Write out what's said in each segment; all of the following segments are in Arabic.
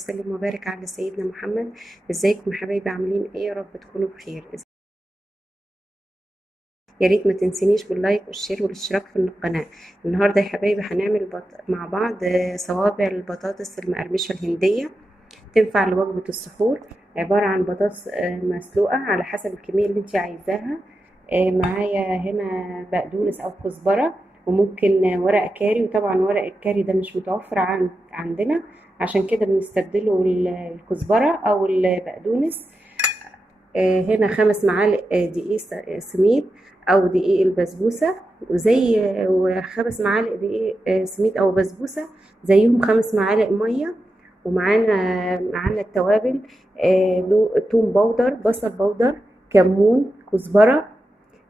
وسلم وبارك على سيدنا محمد. ازيكم يا حبايبي، عاملين ايه؟ يا رب تكونوا بخير. يا ريت ما تنسينيش باللايك والشير والاشتراك في القناة. النهارده يا حبايبي هنعمل مع بعض صوابع البطاطس المقرمشة الهندية. تنفع لوجبة السحور. عبارة عن بطاطس مسلوقة على حسب الكمية اللي انت عايزاها. معايا هنا بقدونس او كزبرة، وممكن ورق كاري، وطبعا ورق الكاري ده مش متوفر عندنا، عشان كده بنستبدله الكزبرة او البقدونس. هنا 5 معالق دقيق سميد او دقيق البسبوسة، و5 معالق دقيق سميد او بسبوسة، زيهم 5 معالق مية. ومعانا التوابل، توم باودر، بصل باودر، كمون، كزبرة،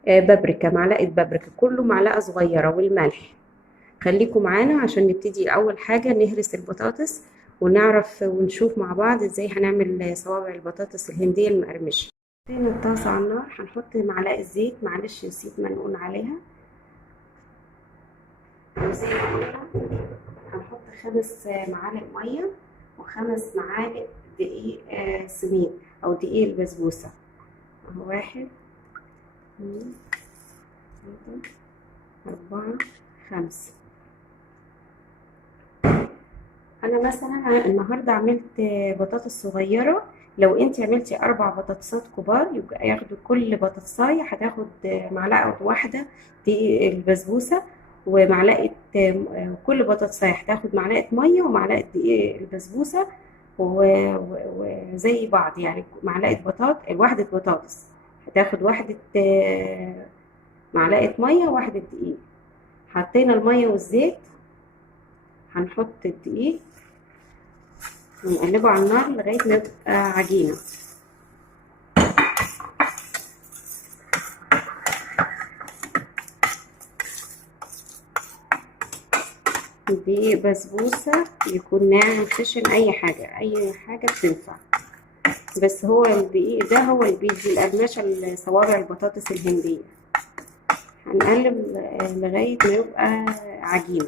بابريكا، معلقة بابريكا، كله معلقة صغيرة، والملح. خليكم معانا عشان نبتدي. أول حاجة نهرس البطاطس ونعرف ونشوف مع بعض ازاي هنعمل صوابع البطاطس الهندية المقرمشة. حطينا الطاسة على النار، هنحط معلقة زيت، معلش نسيت ما نقول عليها. وزي ما قلنا هنحط 5 معالق مية، و5 معالق دقيق سميد أو دقيق البسبوسة. أهو 1 2 3 4 5. انا مثلا النهارده عملت بطاطس صغيره. لو انت عملتي 4 بطاطسات كبار يبقى ياخدوا كل بطاطسايه هتاخد معلقه واحده دقيق البسبوسه، ومعلقه كل بطاطسايه هتاخد معلقه ميه ومعلقه دقيق البسبوسه، وزي بعض يعني. معلقه واحده بطاطس هتاخد واحده معلقه ميه وواحده دقيق. حطينا الميه والزيت، هنحط الدقيق ونقلبه على النار لغاية ما يبقى عجينة. دقيق بسبوسة يكون ناعم خشن، أي حاجة بتنفع، بس هو الدقيق ده هو اللي بيدي القرمشة لصوابع البطاطس الهندية. هنقلب لغاية ما يبقى عجينة.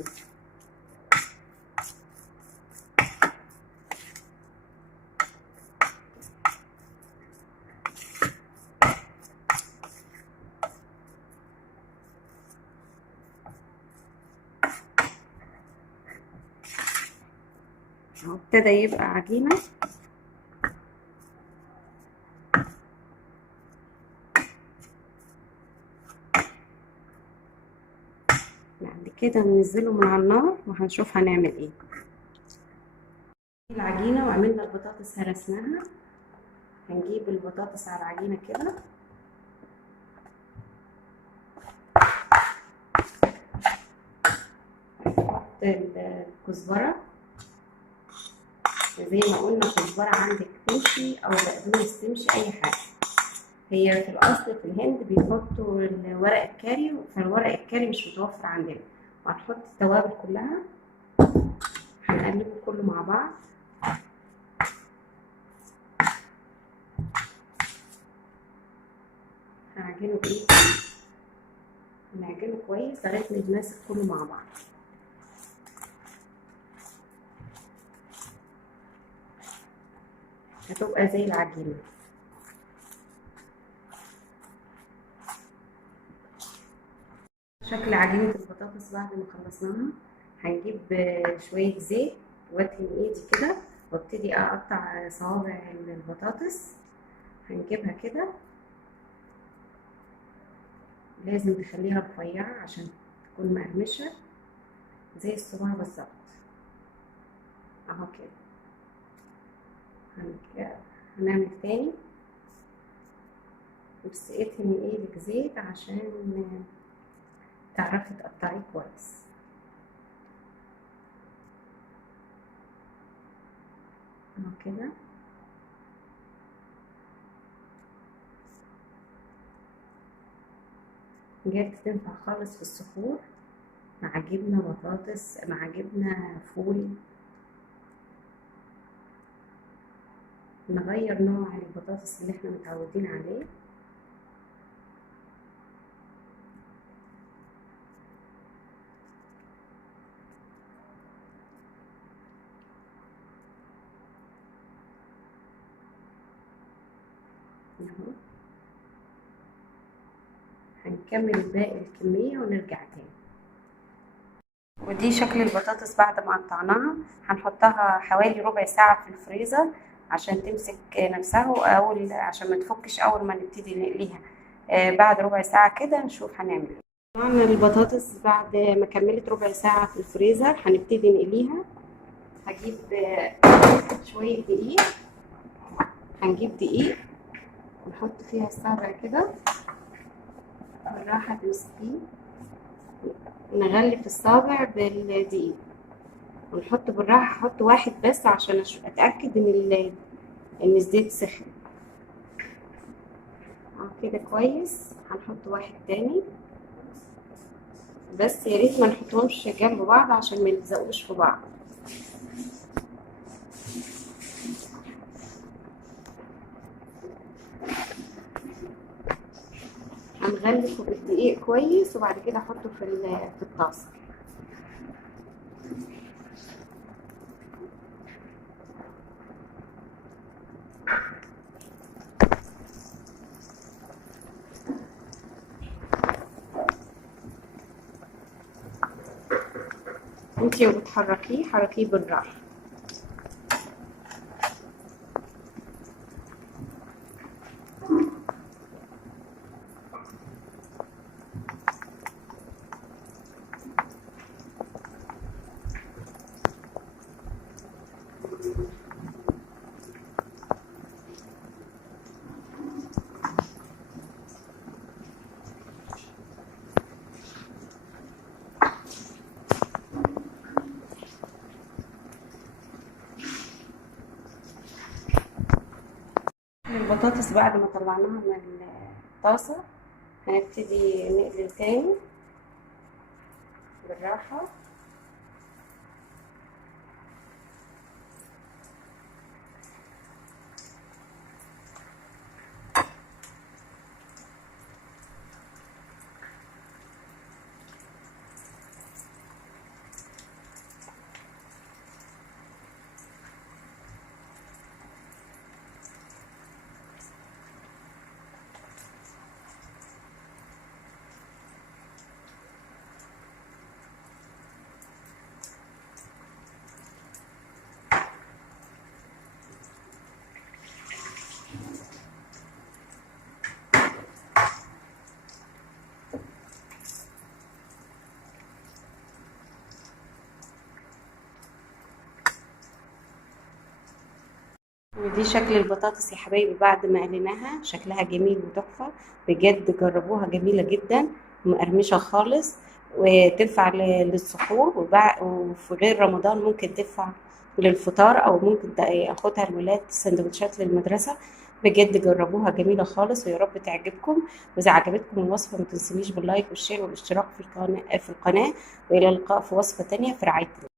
اهو ابتدى يبقى عجينة. بعد كده ننزله من على النار وهنشوف هنعمل ايه. العجينة وعملنا البطاطس هرسناها. هنجيب البطاطس على العجينة كده، نحط الكزبرة. زي ما قلنا كزبرة عندك تمشي او بقدونس تمشي، اي حاجة. هي في الاصل في الهند بيحطوا ورق الكاري، فالورق الكاري مش متوفر عندنا. وهنحط التوابل كلها، هنقلبه كله مع بعض. هنعجنه نعجنه كويس لغايه ما يتماسك كله مع بعض. هتبقى زي العجينه. شكل عجينه البطاطس بعد ما خلصناها، هنجيب شويه زيت وادهن ايدي كده، وابتدي اقطع صوابع البطاطس. هنجيبها كده، لازم نخليها رفيعه عشان تكون مقرمشه زي الصباع بالظبط. اهو كده. هنعمل تاني، بس ادهني ايدك زيت عشان تعرفي تقطعيه كويس. اهو كده. بجد تنفع خالص في السحور، مع جبنة بطاطس، مع جبنة فول. نغير نوع البطاطس اللي احنا متعودين عليه. اهو. هنكمل باقي الكمية ونرجع تاني. ودي شكل البطاطس بعد ما قطعناها. هنحطها حوالي ربع ساعة في الفريزر عشان تمسك نفسها، عشان ما تفكش اول ما نبتدي نقليها. بعد ربع ساعة كده نشوف هنعمل ايه. طبعا البطاطس بعد ما كملت ربع ساعة في الفريزر هنبتدي نقليها. هجيب شوية دقيق. هنجيب دقيق ونحط فيها الصابع كده بالراحة، تمسكيه، نغلف الصابع بالدقيق ونحط بالراحة. هحط واحد بس عشان اتأكد ان الزيت سخن. كده كويس. هنحط واحد تاني بس يا ريت ما نحطهمش جنب بعض عشان ما يلزقوش في بعض. هنغلفه بالدقيق كويس وبعد كده احطه في الطاسه. انتي وبتحركيه حركيه بالراحه. البطاطس بعد ما طلعناها من الطاسه هنبتدي نقلي تاني بالراحه. ودي شكل البطاطس يا حبايبي بعد ما قليناها. شكلها جميل وتحفة بجد، جربوها، جميلة جدا ومقرمشة خالص وتنفع للسحور، وفي غير رمضان ممكن تنفع للفطار او ممكن اخدها الولاد سندوتشات للمدرسة. بجد جربوها، جميلة خالص ويا رب تعجبكم. واذا عجبتكم الوصفة ما تنسونيش باللايك والشير والاشتراك في القناة. والى اللقاء في وصفة تانية في رعاية الله.